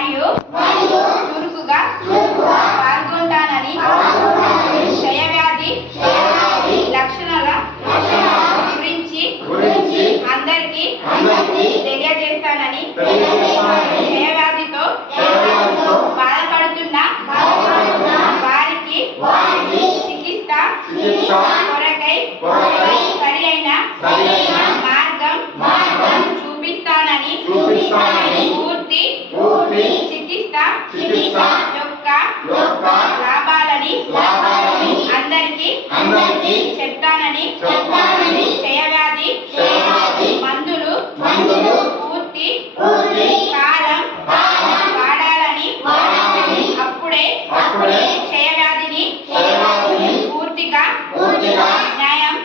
మరియు చురుకుగా పాల్గొంటానని క్షయవ్యాధి లక్షణాల గురించి అందరికీ తెలియజేస్తానని క్షయవ్యాధితో బాధపడుతున్న వారికి చికిత్స కొరకై సరి చెప్తానని క్షయవ్యాధి మందులు మందులు పూర్తి కాలం వాడాలని అప్పుడే అప్పుడే క్షయవ్యాధిని పూర్తిగా పూర్తిగా న్యాయం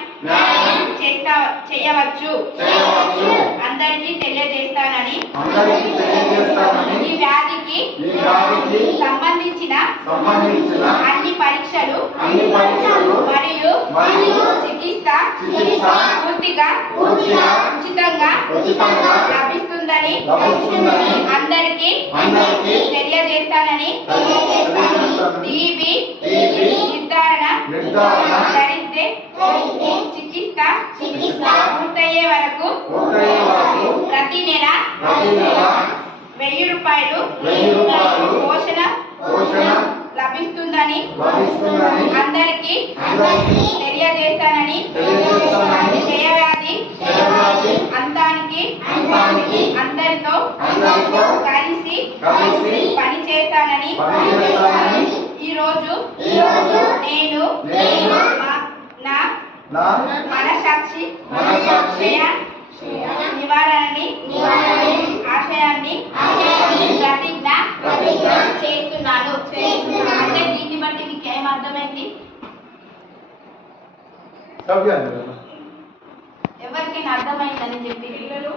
చేయవచ్చు చేయవచ్చు. అందరికీ తెలియజేస్తానని అందరికీ తెలియజేస్తానని ఈ వ్యాధికి సంబంధించిన సంబంధించిన అన్ని పరీక్షలు అన్ని పరీక్షలు మరియు చికిత్స పూర్తిగా ఉచితంగా లభిస్తుందని అందరికీ తెలియజేస్తానని టీబీ నిర్ధారణ ధరిస్తే చికిత్స పూర్తయ్యే వరకు ప్రతి నెల వెయ్యి రూపాయలు వెయ్యి రూపాయలు పోషణ పోషణ లభిస్తుందని లభిస్తుందని అందరికీ తెలియజేస్తానని క్షయవ్యాధి అంతానికి అందరితో కలిసి పని చేస్తానని ఈ రోజు ఈరోజు నేను నా మనసాక్షి మనస్సాక్షి అర్థమైంది? ఎవరికైనా అర్థమైందని చెప్పి పిల్లలు